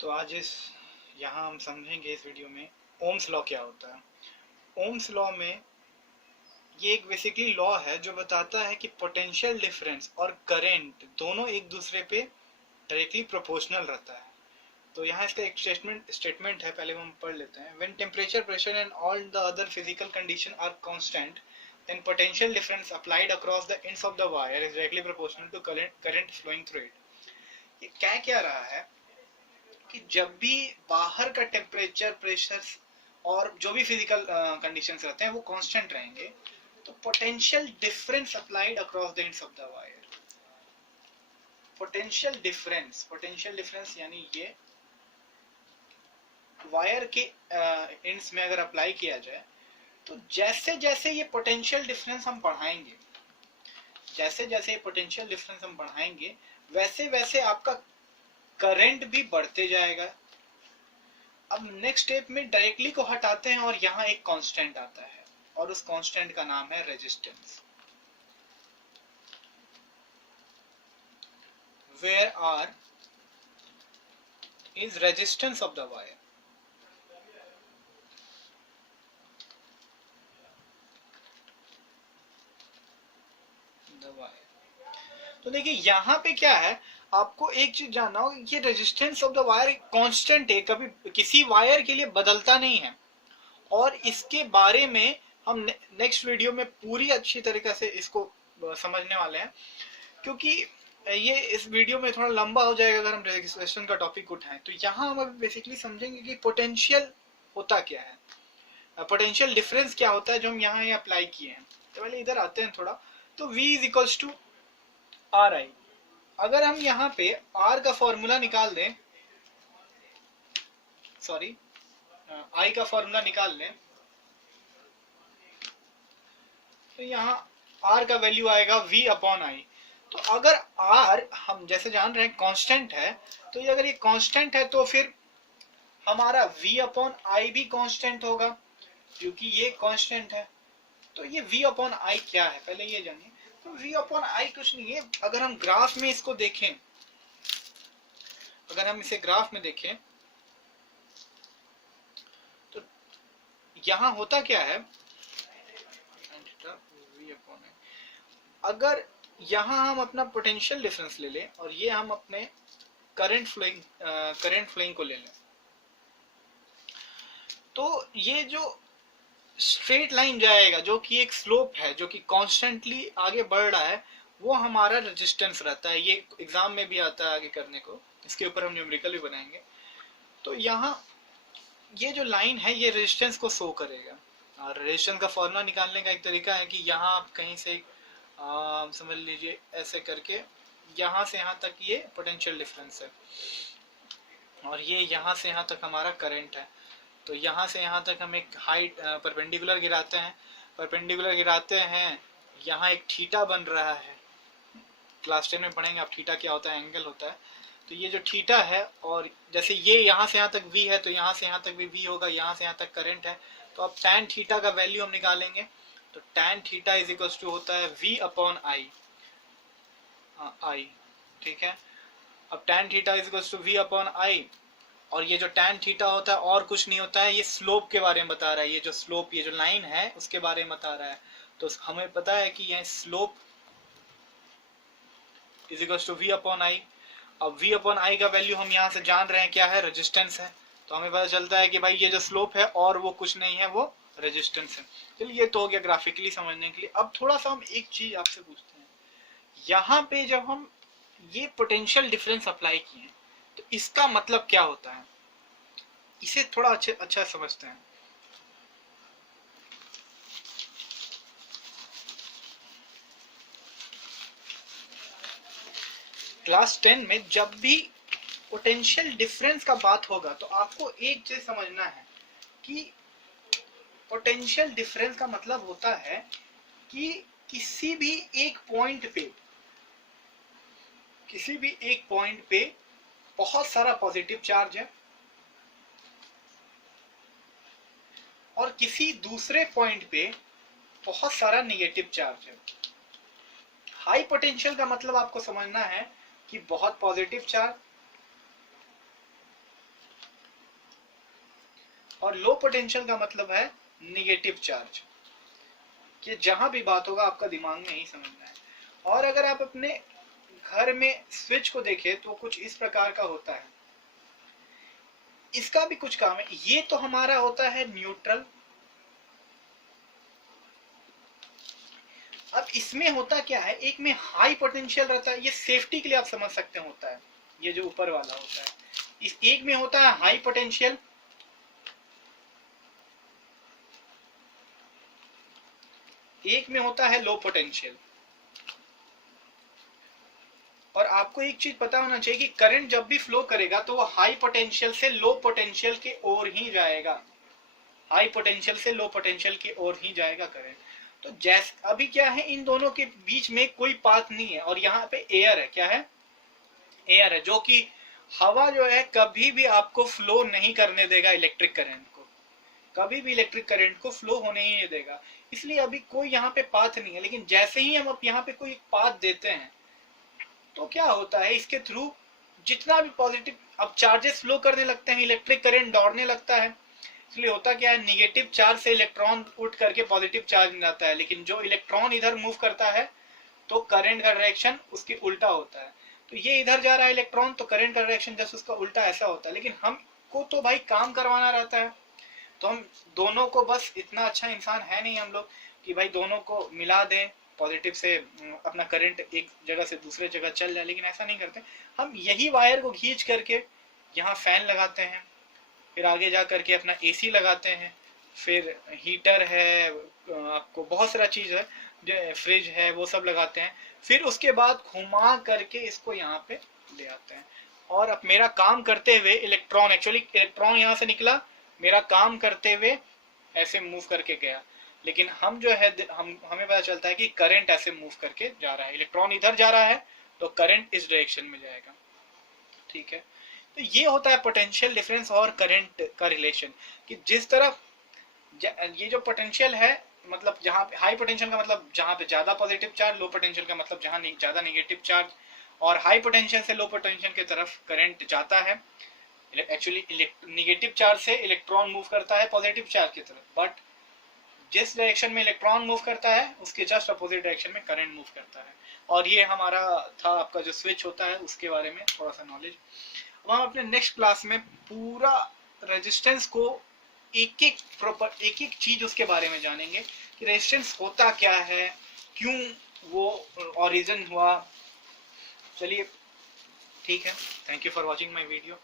तो आज यहाँ हम समझेंगे इस वीडियो में ओम्स लॉ क्या होता है। ओम्स लॉ में ये एक बेसिकली लॉ है जो बताता है कि पोटेंशियल डिफरेंस और करंट दोनों एक दूसरे पे डायरेक्टली प्रोपोर्शनल रहता है। तो यहाँ इसका एक स्टेटमेंट है, पहले हम पढ़ लेते हैं। When temperature, pressure and all the other physical condition are constant, then potential difference applied across the ends of the wire is directly proportional to current flowing through it। ये क्या रहा है कि जब भी बाहर का टेम्परेचर, प्रेशर और जो भी फिजिकल कंडीशंस रहते हैं वो कांस्टेंट रहेंगे, तो potential difference applied across the ends of the wire. Potential difference यानी ये वायर के एंड्स में अगर अप्लाई किया जाए तो जैसे जैसे ये पोटेंशियल डिफरेंस हम बढ़ाएंगे, वैसे वैसे आपका करंट भी बढ़ते जाएगा। अब नेक्स्ट स्टेप में डायरेक्टली को हटाते हैं और यहाँ एक कांस्टेंट आता है और उस कांस्टेंट का नाम है resistance. Where R is resistance of the wire. तो देखिए यहाँ पे क्या है, आपको एक चीज जानना होगा, ये resistance of the wire constant है, कभी किसी वायर के लिए बदलता नहीं है। और इसके बारे में हम नेक्स्ट वीडियो में पूरी अच्छी तरीके से इसको समझने वाले हैं, क्योंकि ये इस वीडियो में थोड़ा लंबा हो जाएगा अगर हम रेजिस्टेंस का टॉपिक उठाएं। तो यहाँ हम अभी बेसिकली समझेंगे कि पोटेंशियल होता क्या है, पोटेंशियल डिफरेंस क्या होता है जो हम यहाँ अप्लाई किए हैं। तो पहले इधर आते हैं थोड़ा। तो V is equals to R I. अगर हम यहाँ पे R का फॉर्मूला निकाल दें, सॉरी I का फॉर्मूला निकाल लें, तो यहाँ R का वैल्यू आएगा V अपॉन I। तो अगर R हम जैसे जान रहे हैं कांस्टेंट है, तो ये अगर ये कांस्टेंट है तो फिर हमारा V अपॉन I भी कांस्टेंट होगा, क्योंकि ये कांस्टेंट है। तो ये V अपॉन I क्या है पहले ये जानिए। तो V अपॉन I कुछ नहीं है, अगर हम ग्राफ में इसको देखें, अगर हम इसे ग्राफ में देखें तो यहाँ होता क्या है, अगर यहाँ हम अपना पोटेंशियल डिफरेंस ले लें और ये हम अपने करंट फ्लोइंग को ले लें, तो ये जो स्ट्रेट लाइन जाएगा जो कि एक स्लोप है, जो कि कॉन्स्टेंटली आगे बढ़ रहा है, वो हमारा रेजिस्टेंस रहता है। ये एग्जाम में भी आता है आगे करने को, इसके ऊपर हम न्यूमेरिकल भी बनाएंगे। तो यहाँ ये जो लाइन है ये रेजिस्टेंस को शो करेगा। और रेजिस्टेंस का फॉर्मूला निकालने का एक तरीका है कि यहाँ आप कहीं से समझ लीजिए ऐसे करके यहाँ से यहाँ तक ये पोटेंशियल डिफरेंस है और ये यहाँ से यहाँ तक हमारा करंट है। तो यहाँ से यहाँ तक हम एक हाइट परपेंडिकुलर गिराते हैं, यहाँ एक थीटा बन रहा है। क्लास 10 में पढ़ेंगे आप थीटा क्या होता है, एंगल होता है। तो ये जो थीटा है, और जैसे ये यहाँ से यहाँ तक V है तो यहाँ से यहाँ तक भी V होगा, यहाँ से यहाँ तक करंट है। तो अब tan थीटा का वैल्यू हम निकालेंगे, तो tan theta is equal to होता है V अपॉन I, ठीक है। अब tan theta is equal to V upon I, और ये जो tan थीटा होता है और कुछ नहीं होता है, ये स्लोप के बारे में बता रहा है। ये जो स्लोप, ये जो लाइन है उसके बारे में बता रहा है। तो हमें पता है कि यह slope is equal to V upon I। अब V अपॉन I का वैल्यू हम यहाँ से जान रहे हैं क्या है, रेजिस्टेंस है। तो हमें पता चलता है कि भाई ये जो स्लोप है और वो कुछ नहीं है, वो रेजिस्टेंस है। चलिए ये तो हो गया ग्राफिकली समझने के लिए। अब थोड़ा सा हम एक चीज आपसे पूछते हैं, यहाँ पे जब हम ये पोटेंशियल डिफरेंस अप्लाई किए तो इसका मतलब क्या होता है, इसे थोड़ा अच्छा समझते हैं। क्लास 10 में जब भी पोटेंशियल डिफरेंस का बात होगा तो आपको एक चीज समझना है कि पोटेंशियल डिफरेंस का मतलब होता है कि किसी भी एक पॉइंट पे बहुत सारा पॉजिटिव चार्ज है और किसी दूसरे पॉइंट पे बहुत सारा नेगेटिव चार्ज है। हाई पोटेंशियल का मतलब आपको समझना है कि बहुत पॉजिटिव चार्ज और लो पोटेंशियल का मतलब है निगेटिव चार्ज। कि जहां भी बात होगा आपका दिमाग में ही समझना है। और अगर आप अपने घर में स्विच को देखें तो कुछ इस प्रकार का होता है, इसका भी कुछ काम है। ये तो हमारा होता है न्यूट्रल। अब इसमें होता क्या है, एक में हाई पोटेंशियल रहता है, ये सेफ्टी के लिए आप समझ सकते हैं होता है, ये जो ऊपर वाला होता है। इस एक में होता है हाई पोटेंशियल, एक में होता है लो पोटेंशियल। और आपको एक चीज पता होना चाहिए कि करंट जब भी फ्लो करेगा तो वो हाई पोटेंशियल से लो पोटेंशियल की ओर ही जाएगा, हाई पोटेंशियल से लो पोटेंशियल की ओर ही जाएगा करंट। तो जैसे अभी क्या है, इन दोनों के बीच में कोई पाथ नहीं है, और यहाँ पे एयर है। क्या है? एयर है, जो कि हवा जो है कभी भी आपको फ्लो नहीं करने देगा इलेक्ट्रिक करंट को, कभी भी इलेक्ट्रिक करंट को फ्लो होने ही नहीं देगा। इसलिए अभी कोई यहाँ पे पाथ नहीं है। लेकिन जैसे ही हम अब यहाँ पे कोई पाथ देते हैं तो क्या होता है, इसके थ्रू जितना भी पॉजिटिव अब चार्जेस फ्लो करने लगते हैं, इलेक्ट्रिक करंट दौड़ने लगता है। इसलिए होता क्या है, निगेटिव चार्ज से इलेक्ट्रॉन उठ करके पॉजिटिव चार्ज में जाता है, लेकिन जो इलेक्ट्रॉन इधर मूव करता है तो करंट का डायरेक्शन उसके उल्टा होता है। तो ये इधर जा रहा है इलेक्ट्रॉन, तो करंट का डायरेक्शन जस्ट उसका उल्टा ऐसा होता है। लेकिन हमको तो भाई काम करवाना रहता है, तो हम दोनों को, बस इतना अच्छा इंसान है नहीं हम लोग कि भाई दोनों को मिला दें, पॉजिटिव से अपना करंट एक जगह से दूसरे जगह चल जाए। लेकिन ऐसा नहीं करते, हम यही वायर को खींच करके यहाँ फैन लगाते हैं, फिर आगे जा करके अपना एसी लगाते हैं, फिर हीटर है, आपको बहुत सारा चीज है, जो फ्रिज है, वो सब लगाते हैं। फिर उसके बाद घुमा करके इसको यहाँ पे ले आते हैं। और अब मेरा काम करते हुए इलेक्ट्रॉन, एक्चुअली इलेक्ट्रॉन यहाँ से निकला, मेरा काम करते हुए ऐसे मूव करके गया। लेकिन हम जो है, हमें पता चलता है कि करंट ऐसे मूव करके जा रहा है, इलेक्ट्रॉन इधर जा रहा है तो करंट इस डायरेक्शन में जाएगा। ठीक है, तो ये होता है पोटेंशियल डिफरेंस और करंट का रिलेशन, कि जिस तरफ ये जो पोटेंशियल है, मतलब जहाँ पे हाई पोटेंशियल का मतलब जहाँ पे ज्यादा पॉजिटिव चार्ज, लो पोटेंशियल का मतलब जहाँ ज्यादा नेगेटिव चार्ज। और हाई पोटेंशियल से लो पोटेंशियल की तरफ करंट जाता है। एक्चुअली नेगेटिव चार्ज से इलेक्ट्रॉन मूव करता है पॉजिटिव चार्ज की तरफ, बट जिस डायरेक्शन में इलेक्ट्रॉन मूव करता है उसके जस्ट अपोजिट डायरेक्शन में करंट मूव करता है। और ये हमारा था आपका जो स्विच होता है उसके बारे में थोड़ा सा नॉलेज। अब हम अपने नेक्स्ट क्लास में पूरा रेजिस्टेंस को एक एक चीज उसके बारे में जानेंगे कि रेजिस्टेंस होता क्या है, क्यों वो ओरिजिन हुआ। चलिए ठीक है, thank you for watching my video.